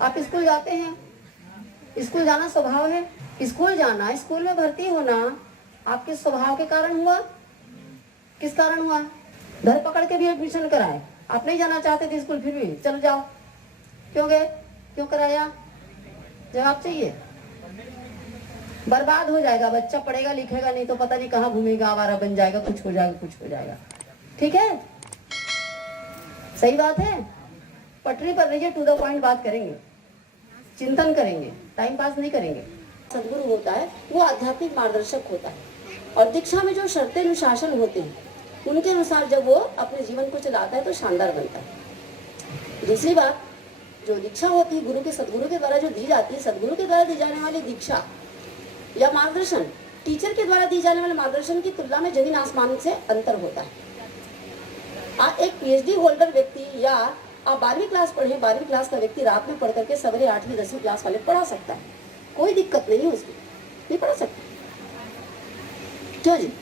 आप स्कूल जाते हैं, स्कूल जाना स्वभाव है। स्कूल जाना, स्कूल में भर्ती होना आपके स्वभाव के कारण हुआ। किस कारण हुआ? घर पकड़ के भी एडमिशन कराए। आप नहीं जाना चाहते थे स्कूल, फिर भी चलो जाओ। क्यों गए? क्यों कराया? जवाब चाहिए। बर्बाद हो जाएगा बच्चा, पढ़ेगा लिखेगा नहीं तो पता नहीं कहाँ घूमेगा, आवारा बन जाएगा, कुछ हो जाएगा, कुछ हो जाएगा। ठीक है, सही बात है। पटरी पर रहिए, टू द पॉइंट बात करेंगे, चिंतन करेंगे, टाइम पास नहीं करेंगे। सदगुरु होता है वो आध्यात्मिक मार्गदर्शक होता है, और दीक्षा में जो शर्तें अनुशासन होते हैं उनके अनुसार जब वो अपने जीवन को चलाता है तो शानदार बनता है। दूसरी बात, जो दीक्षा होती है गुरु के, सदगुरु के द्वारा जो दी जाती है, सदगुरु के द्वारा दी जाने वाली दीक्षा या मार्गदर्शन टीचर के द्वारा दी जाने वाले मार्गदर्शन की तुलना में जमीन आसमान से अंतर होता है। एक पीएचडी होल्डर व्यक्ति या आप 12वीं क्लास पढ़े, 12वीं क्लास का व्यक्ति रात में पढ़ करके सवेरे 8वीं 10वीं क्लास वाले पढ़ा सकता है, कोई दिक्कत नहीं है उसमें, नहीं पढ़ा सकते। क्यों जी?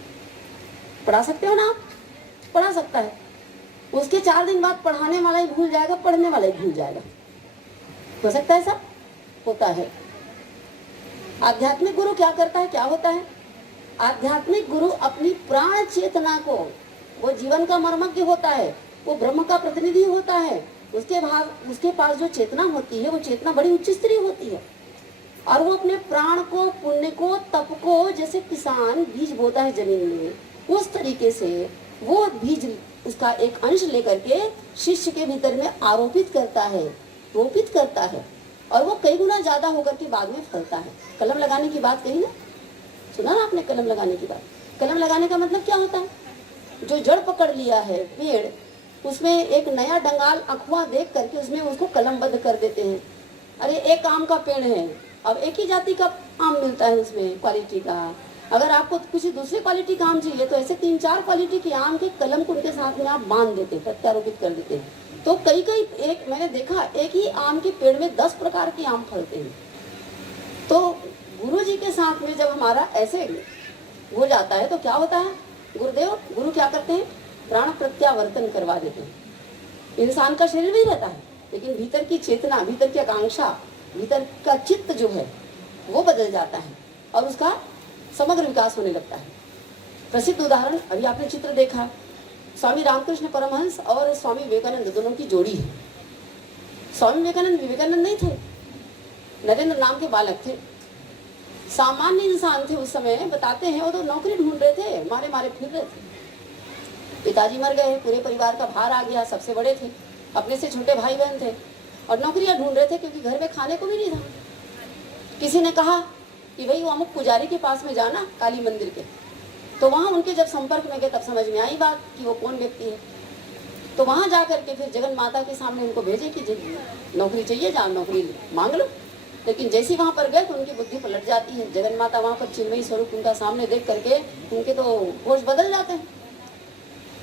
पढ़ा सकते हो ना आप, पढ़ा सकता है। उसके 4 दिन बाद पढ़ाने वाला ही भूल जाएगा, पढ़ने वाला ही भूल जाएगा। हो सकता है सब होता है। आध्यात्मिक गुरु क्या करता है, क्या होता है? आध्यात्मिक गुरु अपनी प्राण चेतना को, वो जीवन का मर्मज्ञ होता है, वो ब्रह्म का प्रतिनिधि होता है। उसके पास जो चेतना होती है वो चेतना बड़ी उच्च स्तरीय होती है, और वो अपने प्राण को, पुण्य को, तप को, जैसे किसान बीज बोता है जमीन में, उस तरीके से वो बीज उसका एक अंश लेकर के शिष्य के भीतर में आरोपित करता है, रोपित करता है, और वो कई गुना ज्यादा होकर के बाद में फलता है। कलम लगाने की बात कही ना, सुना ना आपने कलम लगाने की बात? कलम लगाने का मतलब क्या होता है? जो जड़ पकड़ लिया है पेड़, उसमें एक नया डंगाल अखुआ देख करके उसमें उसको कलमबद्ध कर देते हैं। अरे एक आम का पेड़ है, अब एक ही जाति का आम मिलता है उसमें क्वालिटी का, अगर आपको कुछ दूसरी क्वालिटी का आम चाहिए तो ऐसे 3-4 क्वालिटी के आम के कलम को उनके साथ में आप बांध देते हैं, प्रत्यारोपित कर देते हैं। तो कई एक मैंने देखा, एक ही आम के पेड़ में 10 प्रकार के आम फलते हैं। तो गुरु जी के साथ में जब हमारा ऐसे हो जाता है तो क्या होता है? गुरु क्या करते हैं? प्राण प्रत्यावर्तन करवा देते हैं। इंसान का शरीर भी रहता है, लेकिन भीतर की चेतना, भीतर की आकांक्षा, भीतर का चित्त जो है वो बदल जाता है, और उसका समग्र विकास होने लगता है। प्रसिद्ध उदाहरण, अभी आपने चित्र देखा, स्वामी रामकृष्ण परमहंस और स्वामी विवेकानंद दोनों की जोड़ी है। स्वामी विवेकानंद नहीं थे, नरेंद्र नाम के बालक थे, सामान्य इंसान थे उस समय। बताते हैं वो तो नौकरी ढूंढ रहे थे, मारे फिर रहे थे। पिताजी मर गए, पूरे परिवार का भार आ गया, सबसे बड़े थे, अपने से छोटे भाई बहन थे, और नौकरियां ढूंढ रहे थे क्योंकि घर में खाने को भी नहीं था। किसी ने कहा कि भाई वो अमुक पुजारी के पास में जाना, काली मंदिर के। तो वहाँ उनके जब संपर्क में गए तब समझ में आई बात कि वो कौन व्यक्ति है। तो वहाँ जा करके फिर जगन माता के सामने उनको भेजे कि नौकरी चाहिए, जाओ नौकरी मांग लो। लेकिन जैसे ही वहाँ पर गए तो उनकी बुद्धि पलट जाती है। जगन माता वहाँ पर चिन्मयी स्वरूप उनका सामने देख करके उनके तो होश बदल जाते हैं।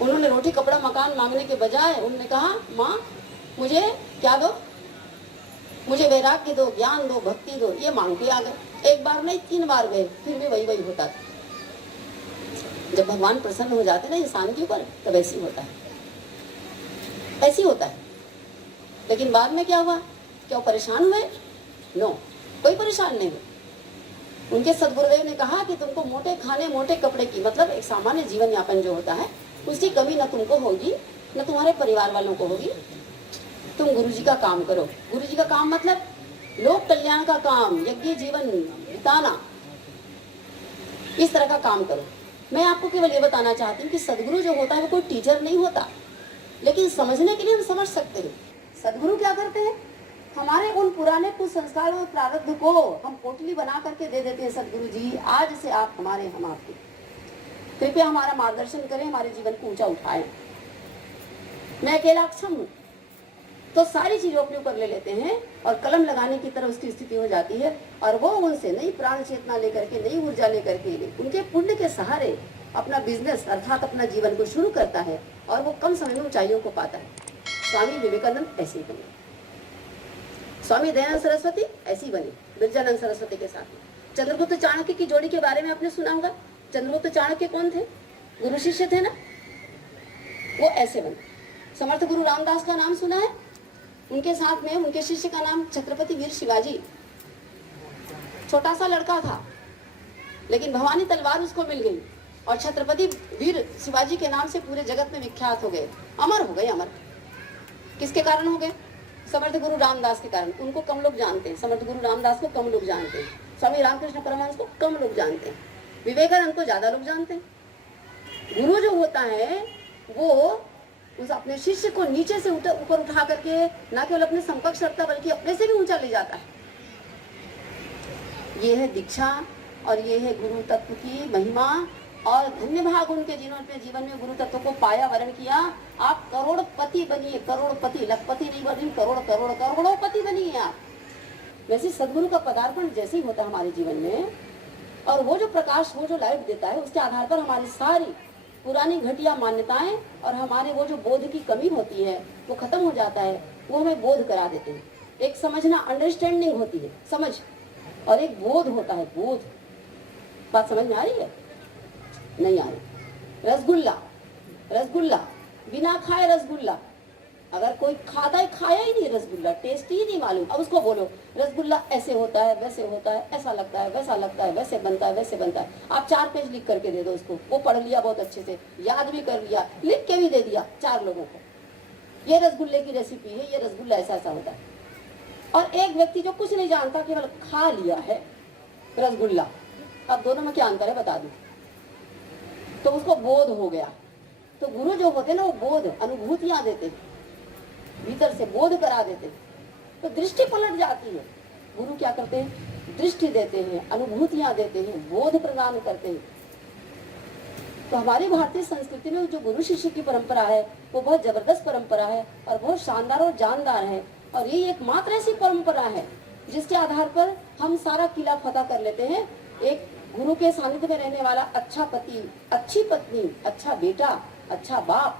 उन्होंने रोटी कपड़ा मकान मांगने के बजाय उन्होंने कहा, माँ मुझे क्या दो, मुझे वैराग्य दो, ज्ञान दो, भक्ति दो, ये मांग के आ गए। एक बार नहीं 3 बार गए, फिर भी वही होता था। जब भगवान प्रसन्न हो जाते ना इंसान के ऊपर, तब ऐसी होता है, ऐसी होता है। लेकिन बाद में क्या हुआ? क्या वो परेशान हुए? नो, कोई परेशान नहीं हुए। उनके सदगुरुदेव ने कहा कि तुमको मोटे खाने, मोटे कपड़े की, मतलब एक सामान्य जीवन यापन जो होता है उसकी कमी न तुमको होगी, न तुम्हारे परिवार वालों को होगी। तुम गुरु जी का काम करो। गुरु जी का काम मतलब लोक कल्याण का काम, यज्ञ जीवन बिताना, इस तरह का काम करो। मैं आपको केवल ये बताना चाहती हूँ कि सदगुरु जो होता है वो कोई टीचर नहीं होता, लेकिन समझने के लिए हम समझ सकते हैं। सदगुरु क्या करते हैं? हमारे उन पुराने कुछ संस्कारों और प्रारब्ध को हम पोटली बना करके दे देते हैं। सदगुरु जी आज से आप हमारे, हम आपके, कृपया हमारा मार्गदर्शन करें, हमारे जीवन को ऊंचा उठाएं। मैं अकेला अक्षम हूँ, तो सारी चीजों अपने ऊपर ले लेते हैं और कलम लगाने की तरह उसकी स्थिति हो जाती है, और वो उनसे नई प्राण चेतना लेकर के, नई ऊर्जा लेकर के, उनके पुण्य के सहारे अपना बिजनेस अर्थात अपना जीवन को शुरू करता है, और वो कम समय में ऊंचाइयों को पाता है। स्वामी विवेकानंद ऐसे ही बने, स्वामी दयानंद सरस्वती ऐसी बने बिरजानंद सरस्वती के साथ। चंद्रगुप्त चाणक्य की जोड़ी के बारे में आपने सुना होगा। चंद्रगुप्त चाणक्य कौन थे? गुरु शिष्य थे ना, वो ऐसे बने। समर्थ गुरु रामदास का नाम सुना है? उनके साथ में उनके शिष्य का नाम छत्रपति वीर शिवाजी। छोटा सा लड़का था, लेकिन भवानी तलवार उसको मिल गई और छत्रपति वीर शिवाजी के नाम से पूरे जगत में विख्यात हो गए, अमर हो गए। अमर किसके कारण हो गए? समर्थ गुरु रामदास के कारण। उनको कम लोग जानते हैं, समर्थ गुरु रामदास को कम लोग जानते हैं, स्वामी रामकृष्ण परमहंस को कम लोग जानते हैं, विवेकानंद को ज्यादा लोग जानते हैं। गुरु जो होता है वो उस अपने शिष्य को नीचे से ऊपर उठा करके ना केवल अपने समकक्ष रखता बल्कि अपने से भी ऊंचा ले जाता है। ये है दीक्षा और ये है गुरु तत्व की महिमा। और धन्य भाग उनके जिन्होंने अपने जीवन में गुरु तत्व को पाया, वर्ण किया। आप करोड़पति बनिए, करोड़पति, लखपति नहीं बनिए, करोड़ोपति बनिए आप। वैसे सदगुरु का पदार्पण जैसे ही होता है हमारे जीवन में, और वो जो प्रकाश, वो जो लाइट देता है, उसके आधार पर हमारी सारी पुरानी घटिया मान्यताएं और हमारे वो जो बोध की कमी होती है वो खत्म हो जाता है। वो हमें बोध करा देते हैं। एक समझना, अंडरस्टैंडिंग होती है, समझ, और एक बोध होता है, बोध। बात समझ में आ रही है? नहीं आ रही। रसगुल्ला, रसगुल्ला बिना खाए रसगुल्ला, अगर कोई खाता है, खाया ही नहीं रसगुल्ला, टेस्ट ही नहीं मालूम, अब उसको बोलो रसगुल्ला ऐसे होता है, वैसे होता है, ऐसा लगता है, वैसा लगता है, वैसे बनता है, वैसे बनता है। आप 4 पेज लिख करके दे दो उसको, वो पढ़ लिया बहुत अच्छे से, याद भी कर लिया, लिख के भी दे दिया 4 लोगों को, ये रसगुल्ले की रेसिपी है, ये रसगुल्ला ऐसा ऐसा होता है। और एक व्यक्ति जो कुछ नहीं जानता, केवल खा लिया है रसगुल्ला, अब दोनों में क्या अंतर है बता दूं, तो उसको बोध हो गया। तो गुरु जो होते हैं ना, वो बोध, अनुभूतियां देते हैं, भीतर से बोध करा देते हैं, तो दृष्टि पलट जाती है। गुरु क्या करते हैं? दृष्टि देते हैं, अनुभूतियां देते हैं, बोध प्रदान करते हैं। तो हमारी भारतीय संस्कृति में जो गुरु शिष्य की परंपरा है वो बहुत जबरदस्त परंपरा है और बहुत शानदार और जानदार है। और ये एकमात्र ऐसी परंपरा है जिसके आधार पर हम सारा किला फतह कर लेते हैं। एक गुरु के सानिध्य में रहने वाला अच्छा पति, अच्छी पत्नी, अच्छा बेटा, अच्छा बाप,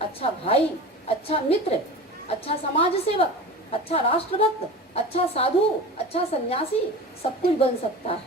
अच्छा भाई, अच्छा मित्र, अच्छा समाज सेवक, अच्छा राष्ट्रभक्त, अच्छा साधु, अच्छा सन्यासी, सब कुछ बन सकता है।